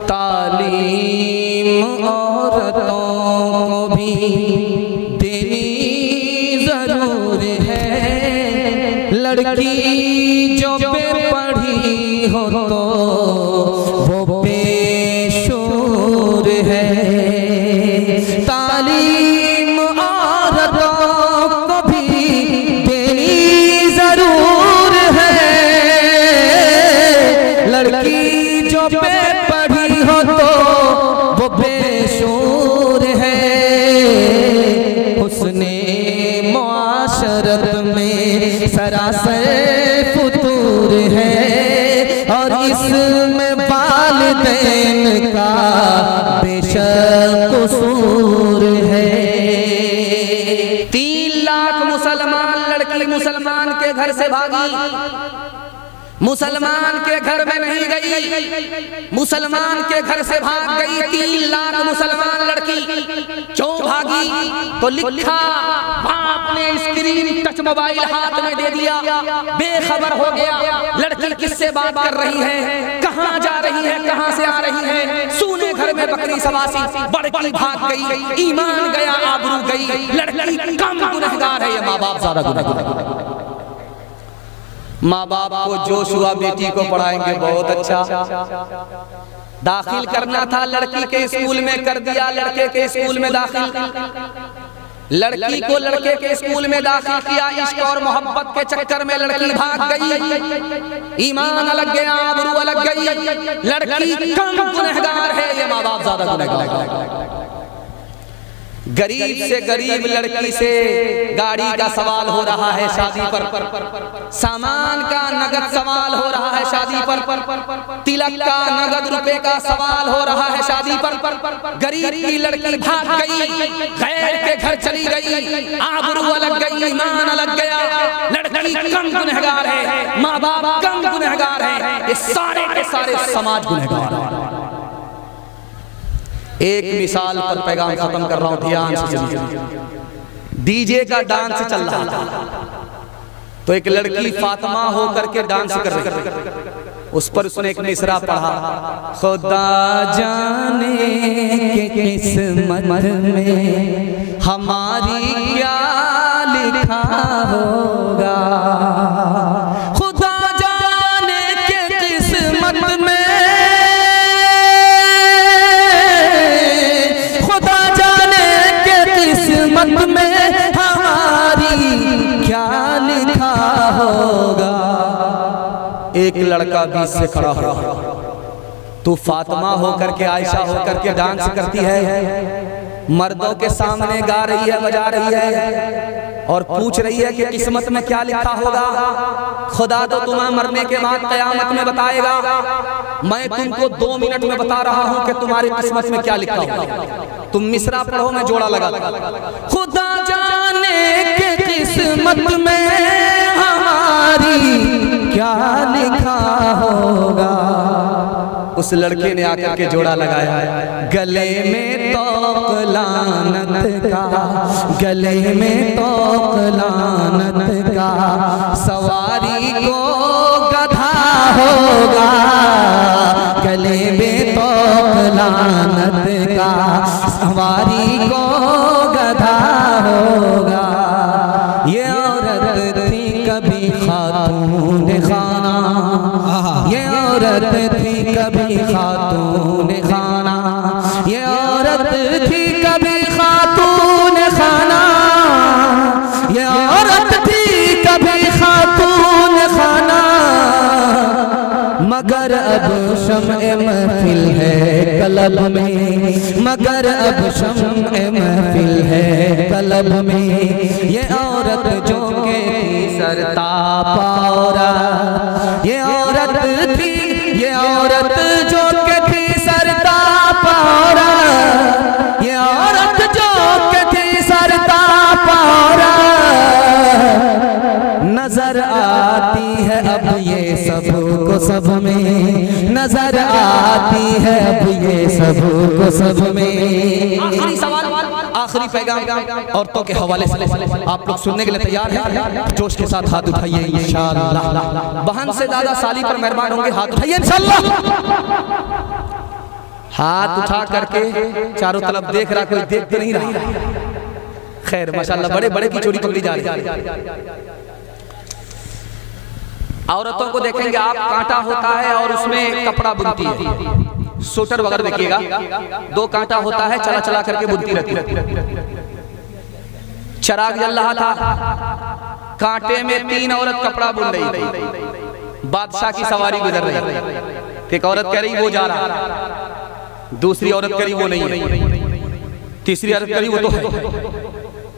तालीम औरतों को भी देनी जरूर है। लड़की जो बेपढ़ी हो तो वो बेशूर है। तालीम औरतों को भी देनी जरूर है। लड़की जो बेपढ़ी हो तो वो बेशूर है। हुस्ने मुआशरत में सरासर फुतूर है और इसमें वालिदैन का बेशक कसूर है। 3 लाख मुसलमान लड़की मुसलमान के घर से भागी, मुसलमान के घर में नहीं गई, मुसलमान के घर से भाग गई 3 लाख मुसलमान लड़की। क्यों भागी? तो लिखा, बाप ने स्क्रीन टच मोबाइल हाथ में दे दिया, बेखबर हो गया लड़की किससे बात कर रही है, कहां जा रही है, कहां से आ रही है। सूने घर में बकरी सवासी, बड़की भाग गई, ईमान गया, आबरू गई। लड़की कम गुनहगार है या माँ बाप ज्यादा गुनहगार? माँ बाप को जोश हुआ बेटी को पढ़ाएंगे, बहुत अच्छा। दाखिल करना था लड़की के स्कूल में, कर दिया लड़के के स्कूल में दाखिल। लड़की को लड़के के स्कूल में दाखिल किया, इश्क और मोहब्बत के चक्कर में लड़की भाग गई, ईमान अलग गया, आबरू अलग गई। लड़की कम गुनहगार है या माँ बाप ज्यादा गुनहगार? गरीब से गरीब लड़की से गाड़ी का सवाल हो रहा है शादी पर, सामान का नगद सवाल हो रहा है शादी पर, तिलक का नगद रुपए का सवाल हो रहा है शादी पर। गरीब की लड़की भाग गई, गैर के घर चली गई, आबरू अलग गई, ईमान अलग गया। लड़की कम गुनहगार है, माँ बाप कम गुनहगार है, ये सारे के सारे समाज गुनहगार है। एक मिसाल पर पैगाम खत्म कर रहा हूं, ध्यान से सुनिए। डीजे का डांस चल रहा था, तो एक लड़की फातिमा होकर के डांस कर रही थी। उस पर उसने एक मिसरा पढ़ा, खुदा जाने के किस्मत में हमारी क्या लिखा होगा। खुदा जाने के किस्मत में में हमारी क्या लिखा होगा। एक लड़का बीच से खड़ा हो, तू फातिमा होकर के, आयशा होकर के डांस करती है, मर्दों के सामने गा रही है, बजा रही है और पूछ रही है कि किस्मत में क्या लिखा होगा। खुदा तो तुम्हें मरने के बाद कयामत में बताएगा, मैं तुमको 2 मिनट में बता रहा हूं कि तुम्हारी किस्मत में क्या लिखा होगा। तुम मिसरा पढ़ो, मैं जोड़ा लगा। खुदा जाने के किस्मत में हमारी क्या लिखा होगा। उस लड़के ने आकर के जोड़ा लगाया, गले में तोक लानत का, गले में तोक लानत का, सवारी को गधा होगा। गले में तोक लानत का, सवारी को गधा होगा। ये औरत थी कभी खातून खाना, ये औरत थी कभी खातून खाना, ये औरत थी कभी खातून खाना, ये औरत थी कभी खातून खाना। मगर अब शम्ए महफिल है कलब में, मगर अब शम्ए महफिल है कलब में। ये औरत जो के सरता पारा, ये औरत थी, ये औरत जो के थी सरता पारा, ये औरत जो के थी सरता पारा। नजर आती है अब ये सब को सब में, नजर आती है अब ये सब को सब में। आखिरी सवाल, आखिरी पैगाम औरतों के हवाले से आप लोग सुनने के लिए तैयार हैं? जोश के साथ हाथ उठाइए इंशाअल्लाह। बहन से दादा साली पर मेहरबान होंगे, हाथ उठाइए इंशाअल्लाह। हाथ उठा करके चारों तरफ देख रहा, कोई देख तो नहीं रहा। खैर माशाल्लाह बड़े बड़े की चोरी पकड़ी जा रही है। औरतों को देखेंगे आप, कांटा होता है और उसमें कपड़ा बुनती है, स्वेटर वगैरह देखिएगा, 2 कांटा होता है, चला चला करके बुनती रहती है। चिराग जल रहा था, कांटे में 3 औरत कपड़ा बुन रही थी। बादशाह की सवारी गुजर रही, एक औरत कह रही वो जा रहा, दूसरी औरत कह रही वो नहीं, तीसरी औरत कह रही वो तो है।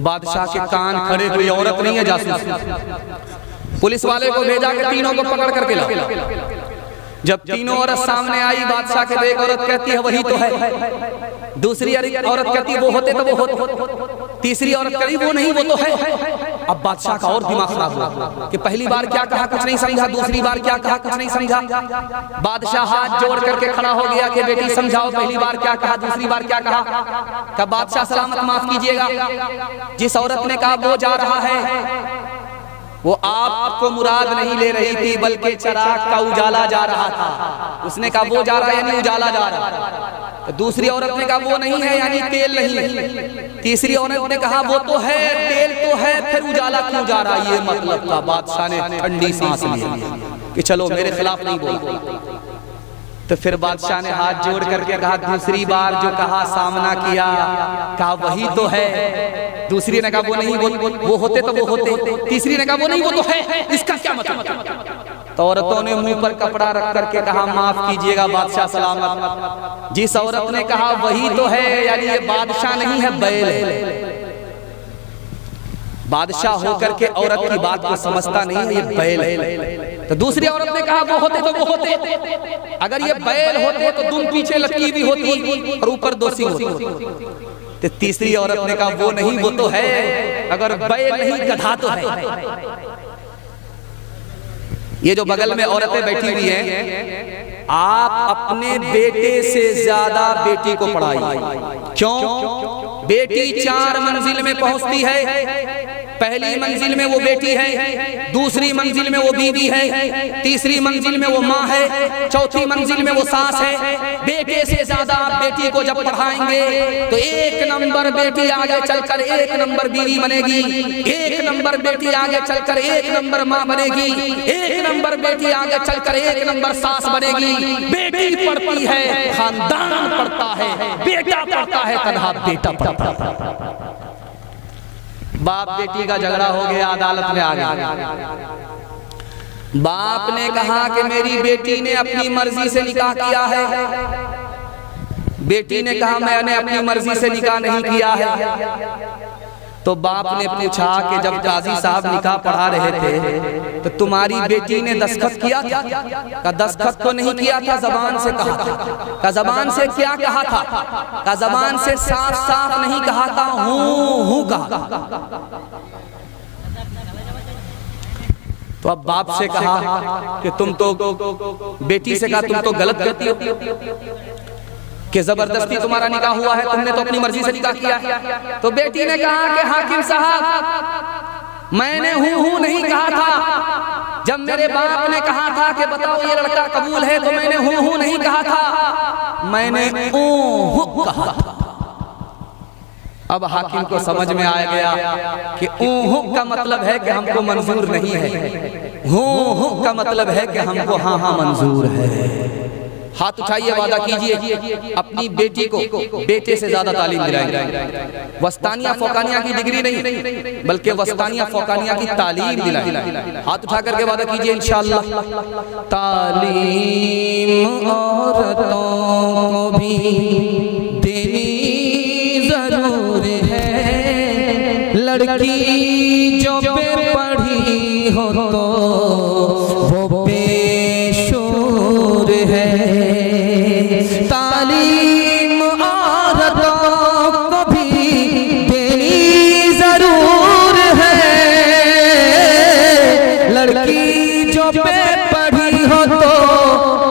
बादशाह के कान खड़े, कोई औरत नहीं है, जासूस। पुलिस वाले को भेजा कि तीनों को पकड़ करके लाओ। जब तीनों औरत सामने आई बादशाह के, तो एक औरत कहती है वही तो है, दूसरी औरत कहती है वो होते तो वो होते, तीसरी औरत कही वो नहीं वो तो है। अब बादशाह का और दिमाग खराब हुआ कि पहली बार क्या कहा कुछ नहीं समझा, दूसरी बार क्या कहा कुछ नहीं समझा। बादशाह हाथ जोड़ करके खड़ा हो गया कि बेटी समझाओ, पहली बार क्या कहा, दूसरी बार क्या कहा। क्या बादशाह सलामत माफ कीजिएगा, जिस औरत ने कहा वो जा रहा है, वो आपको मुराद नहीं ले रही थी, बल्कि चिराग का उजाला जा रहा था। उसने कहा वो जा रहा है यानी उजाला जा रहा है। तो दूसरी औरत ने कहा वो नहीं है यानी तेल नहीं। तीसरी औरत ने कहा वो तो है, तेल तो है, फिर उजाला क्यों जा रहा है, ये मतलब था। बादशाह ने ठंडी सांस ली कि चलो मेरे खिलाफ नहीं बोला। तो फिर बादशाह ने हाथ जोड़ करके कहा, दूसरी बार जो कहा सामना किया, कहा वही तो है। दूसरी ने कहा वो नहीं वो होते तो वो होते, तीसरी ने कहा वो नहीं वो तो है, इसका क्या मतलब। तो औरतों ने मुंह पर कपड़ा रख करके कहा माफ कीजिएगा बादशाह सलामत। जिस औरत ने कहा वही तो है यानी ये बादशाह नहीं है, बैल है। बादशाह होकर के औरत की बात को समझता नहीं है, ये बैल है। तो दूसरी औरत ने कहा वो होते तो वो होते, अगर ये बैल होते तो दुम पीछे लटकी भी होती और ऊपर 2 सिंग होती। तो तीसरी औरत ने कहा वो नहीं वो तो है, अगर बैल नहीं गधा तो है। ये जो बगल में औरतें बैठी हुई हैं, आप अपने बेटे से ज्यादा बेटी को पढ़ाइए। क्यों? बेटी 4 मंजिल में पहुंचती है। पहली मंजिल में वो बेटी है, दूसरी मंजिल में वो बीवी है, तीसरी मंजिल में वो माँ है, चौथी मंजिल में वो सास है। बेटे से ज्यादा बेटी को जब पढ़ाएंगे तो 1 नंबर बेटी आगे चलकर 1 नंबर बीवी बनेगी, 1 नंबर बेटी आगे चलकर 1 नंबर माँ बनेगी, 1 नंबर बेटी आगे चलकर 1 नंबर सास बनेगी। बेटी पढ़ती है, खानदान पढ़ता है, बेटा पढ़ता है, तन्हा बेटा पढ़ता है। बाप बेटी का झगड़ा हो गया, अदालत में आ गया। बाप ने कहा कि मेरी बेटी ने अपनी मर्जी से निकाह किया है। बेटी ने कहा मैंने अपनी मर्जी से निकाह नहीं किया है। तो बाप ने पूछा कि जब काजी साहब निकाह पढ़ा रहे थे तो तुम्हारी बेटी ने दस्तखत किया था? का दस्तखत तो नहीं किया था, जबान से कहा था। का जबान से क्या कहा था? का जबान से साफ साफ नहीं कहा था, हूं कहा। तो अब बाप से कहा कि तुम तो, बेटी से कहा तुम तो गलत करती हो कि जबरदस्ती तुम्हारा निकाह हुआ है, तुमने तो अपनी मर्जी से निकाह किया है। तो बेटी ने कहा कि हाकिम साहब मैंने हूं नहीं कहा था। जब मेरे बाप ने कहा था कि बताओ ये लड़का कबूल है, तो मैंने हूं नहीं कहा था, मैंने ऊं कहा था। अब हाकिम को समझ में आ गया कि ऊं का मतलब है कि हमको मंजूर नहीं है, हूं का मतलब है कि हमको हाँ हाँ मंजूर है। हाथ उठाइए, वादा कीजिए अपनी बेटी को बेटे से ज्यादा तालीम दिलाएंगे। वस्तानिया फोकानिया की डिग्री नहीं, बल्कि वस्तानिया फोकानिया की तालीम दिलाएंगे। हाथ उठा करके वादा कीजिए इंशाअल्लाह। तालीम औरतों को भी देनी जरूर है, लड़की जो बेपढ़ी हो तो वो बेशूर है। तालीम औरतों को भी देनी जरूर है, लड़की जो बेपढ़ी हो तो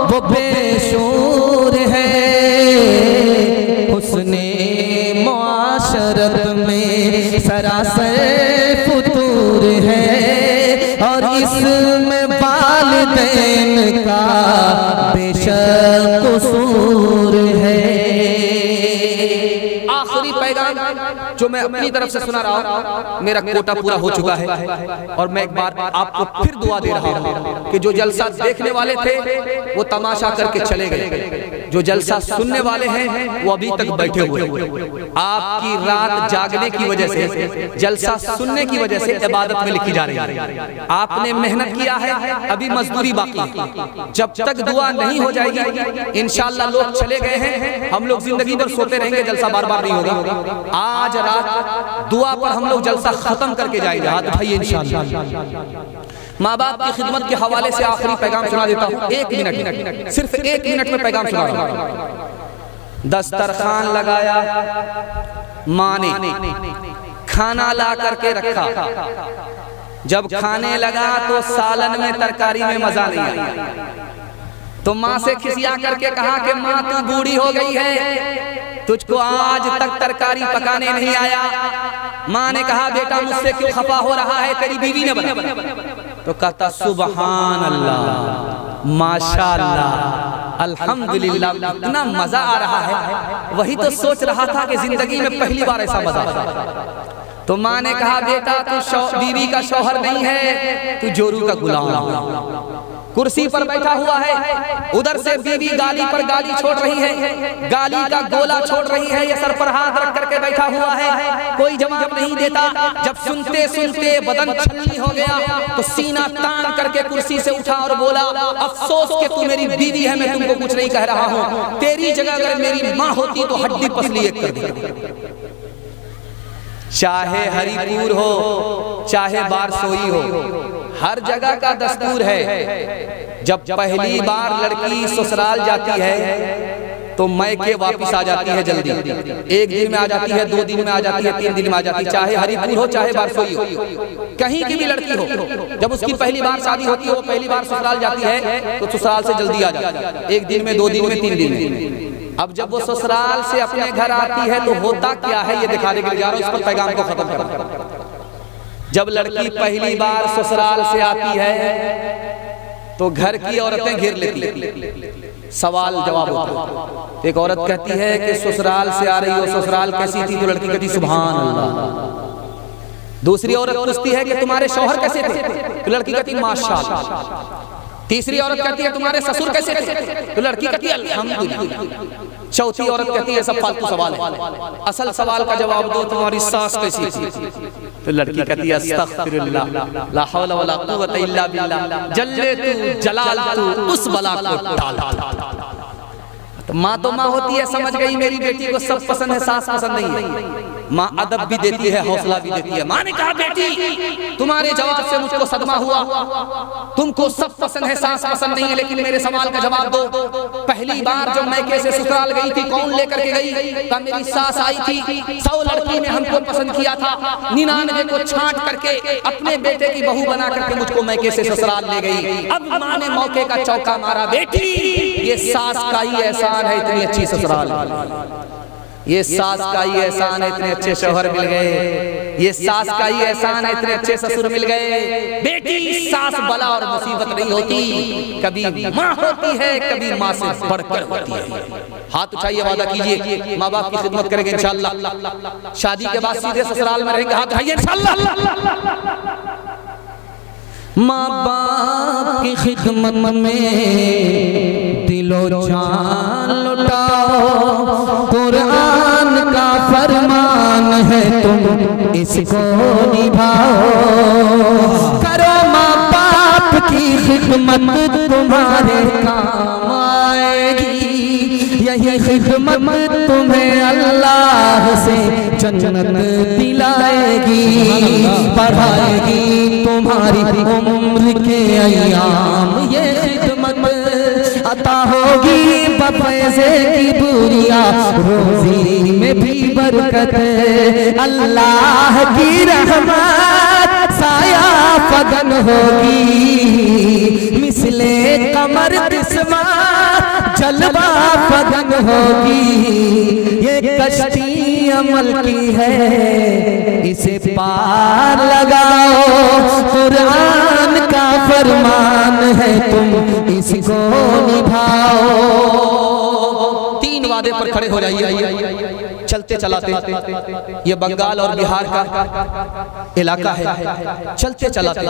वो बेशूर है। जो मैं अपनी तरफ से सुना रहा हूँ, मेरा कोटा पूरा हो चुका है और मैं एक बार आपको फिर दुआ दे रहा हूँ कि जो जलसा देखने वाले थे वो तमाशा करके चले गए, जो जलसा सुनने वाले हैं वो अभी तक बैठे हुए। आपकी रात जागने की वजह से, जलसा सुनने की वजह से इबादत में लिखी जा रही है। आपने मेहनत किया है, अभी मजदूरी बाकी है। जब तक दुआ नहीं हो जाएगी इंशाअल्लाह, लोग चले गए हैं, हम लोग जिंदगी भर सोते रहेंगे, जलसा बार बार नहीं होगा। आज रात दुआ पर हम लोग जलसा खत्म करके जाएंगे। हाथ उठाइए इंशाअल्लाह। माँ बाप की खिदमत के हवाले से आखिरी पैगाम सुना देता हूँ, 1 मिनट, सिर्फ 1 मिनट में पैगाम सुना रहा हूँ। दस्तरखान लगाया, माँ ने खाना ला करके रखा, जब खाने लगा तो सालन में तरकारी में मजा नहीं आया, तो माँ से खिसिया करके कहा कि माँ तू बूढ़ी हो गई है, तुझको आज तक तरकारी पकाने नहीं आया। माँ ने कहा बेटा मुझसे क्यों खफा हो रहा है, तेरी बीवी ने बनाया। तो कहता सुबहान अल्लाह, माशाअल्लाह, अल्हम्दुलिल्लाह, इतना मजा आ रहा है। वही तो सोच रहा था कि जिंदगी में पहली बार ऐसा मजा आया। तो माँ ने कहा बेटा तू बीवी का शौहर नहीं है, तू जोरू का गुलाम। कुर्सी पर बैठा हुआ है, उधर से बीवी गाली पर गाली छोड़ रही है, गाली का गोला छोड़ रही है, ये सर पर हाथ रख करके बैठा हुआ है, कोई जवाब नहीं देता। जब सुनते सुनते बदन छलनी हो गया तो सीना तान करके कुर्सी से उठा और बोला अफसोस कि तू मेरी बीवी है, मैं तुमको कुछ नहीं कह रहा हूँ, तेरी जगह अगर मेरी माँ होती तो हड्डी पसली एक कर देती। चाहे हरिपुर हो चाहे बारसोई हो, हर जगह का दस्तूर है, जब पहली बार लड़की ससुराल जाती है तो मैके वापस आ जाती है जल्दी। 1 दिन में आ जाती है, 2 दिन में आ जाती है, 3 दिन में आ जाती है, चाहे हरिपुर हो चाहे बारसोई हो, कहीं की भी लड़की हो। जब उसकी पहली बार शादी होती है, वो पहली बार ससुराल जाती है तो ससुराल से जल्दी आ जाती है, 1 दिन में, 2 दिन में, 3 दिन में। अब जब वो ससुराल से अपने घर आती है तो होता क्या है ये दिखाने के लिए जा रहा हूं, इस पर पैगाम को खत्म कर। जब लड़की पहली बार ससुराल से आती है तो घर की औरतें घेर लेती, सवाल जवाब होता है। एक औरत कहती है कि ससुराल से आ रही हो, ससुराल कैसी थी? तो लड़की कहती सुभान अल्लाह। दूसरी औरत पूछती है कि तुम्हारे शौहर कैसे थे? तो लड़की कहती माशाअल्लाह। तीसरी औरत कहती है तुम्हारे ससुर कैसे थे? तो लड़की कहती है अल्हम्दुलिल्लाह। चौथी औरत कहती है सब फालतू सवाल है, असल सवाल का जवाब दो, तुम्हारी सास कैसी थी? तो लड़की कहती है अस्तगफिरुल्लाह, ला हौला वला कुव्वता इल्ला बिल्लाह, जल्ले तू जलाल तू उस बला को टाल। तो माँ होती है, समझ गई मेरी बेटी को सब पसंद है, सास पसंद नहीं है। माँ अदब भी देती है, हौसला भी देती है। माँ ने कहा बेटी तुम्हारे जवाब से मुझको सदमा हुआ, तुमको सब पसंद है, सास पसंद नहीं है, लेकिन मेरे सवाल का जवाब दो। पहली बार जब मैके से ससुराल गई थी कौन लेकर के गई? तब मेरी सास आई थी, 100 लड़की ने हमको पसंद किया था, 99 को छांट करके अपने बेटे की बहू बना करके मुझको मैके से ससुराल ले गई। अब माँ ने मौके का चौका मारा, बेटी ये सास का ही एहसान है, इतनी अच्छी ससुराल, ये सास का ही एहसान है, इतने अच्छे शौहर मिल गए, ये सास का ही एहसान है, इतने अच्छे ससुर मिल गए। बेटी सास बला और मुसीबत नहीं होती, कभी माँ होती है, कभी माँ से बढ़कर होती है। हाथ उठाइए, वादा कीजिए माँ बाप की खिदमत करेंगे इंशाअल्लाह, शादी के बाद सीधे ससुराल में रहेंगे। हाथ उठाइए इंशाअल्लाह। माँ बाप की खिदमत में दिलो जान लुटाओ, कुरान का फरमान है तुम इसको निभाओ। करो माँ बाप की खिदमत तुम्हारे काम आएगी, यही खिदमत तुम्हें अल्लाह से जन्नत दिलाएगी, बढ़ाएगी तुम्हारी उम्र के अय्याम, ये खिदमत अता होगी बफैज़े की बुरिया, रोज़ी में भी बरकत, अल्लाह की रहमत साया फगन होगी, मिसले कमर किस्मत जलवा फगन होगी। ये कश्ती अमल की है, इसे पार लगाओ, कुरान का फरमान है तुम इसको निभाओ। 3 वादे पर पर खड़े हो जाइए, चलते चलाते, ये बंगाल और बिहार का इलाका है, चलते चलाते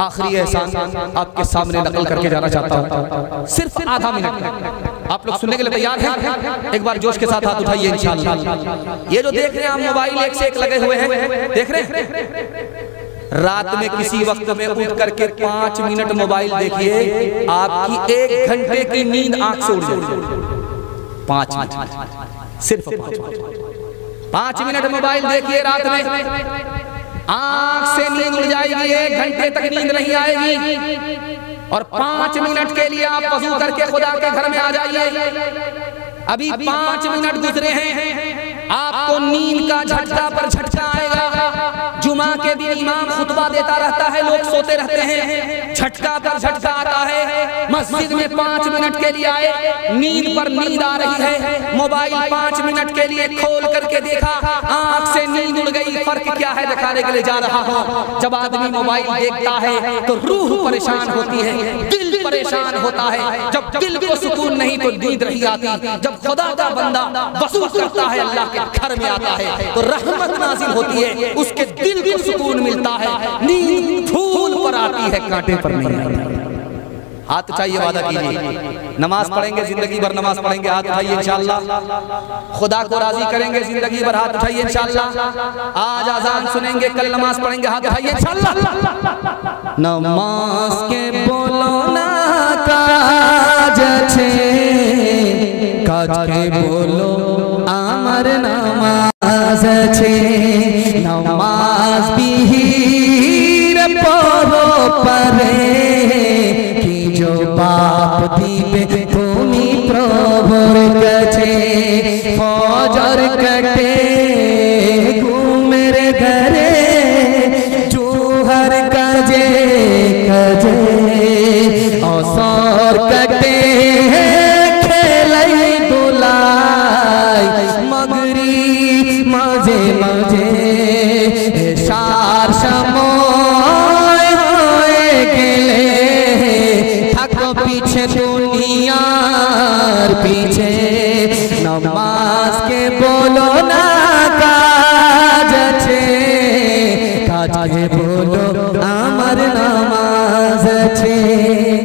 आखिरी एहसान आपके सामने नकल करके जाना चाहता हूँ, सिर्फ आधा मिनट। आप लोग सुनने के लिए तैयार हैं? एक बार जोश के साथ हाथ उठाइए इंशाअल्लाह। ये जो देख रहे हैं आप मोबाइल एक से एक लगे हुए हैं, देख रहे हैं? रात में किसी वक्त में उठ करके 5 मिनट मोबाइल देखिए, आपकी 1 घंटे की नींद आंख से उड़ जाएगी। 5 मिनट, सिर्फ 5 मिनट मोबाइल देखिए रात में, आंख से नींद उड़ जाएगी, 1 घंटे तक नींद नहीं आएगी। और 5 मिनट के लिए आप वजू करके खुदा के घर में आ जाइए। अभी 5 मिनट गुजरे हैं, आपको नींद का झटका पर झटका आएगा। जुमा के दिन इमाम खुतबा देता रहता है, लोग सोते रहते हैं, झटका पर झटका आता है। मस्जिद में 5 मिनट के लिए आए, नींद पर नींद आ रही है, मोबाइल 5 मिनट के लिए खोल करके देखा, आंख से नींद उड़ गई। फर्क क्या है दिखाने के लिए जा रहा हूं। जब आदमी मोबाइल देखता है तो रूह परेशान होती है, दिल परेशान होता है। जब दिल को सुकून नहीं तो नींद नहीं आती। जब खुदा का बंदा वसूल करता है, अल्लाह के घर में आता है तो रहमत नाज़िल होती है, उसके दिल को सुकून मिलता है। नींद फूल पर आती है, कांटे पर नहीं आती। हाथ उठाइए, वादा कीजिए, नमाज पढ़ेंगे जिंदगी भर, नमाज पढ़ेंगे, हाथ उठाइए इंशाअल्लाह। खुदा को राजी करेंगे जिंदगी भर, हाथ उठाइए इंशाअल्लाह। आज अजान सुनेंगे, कल नमाज पढ़ेंगे, हाथ उठाइए इंशाअल्लाह। नमाज के बोलो ना काज छे, काज के बोलो आमर नमाज छे। नमाज बिहीर पढ़ो परे, बाप दीबे भूमि प्रभुर कछे। फजर कटे घूमेर घरे, जोहर कजे कजे। असर कटे खेलै दुलाई, मगरी मजे मजे। सार समय होए गेले, पीछे दुनियार पीछे। नमाज के बोलो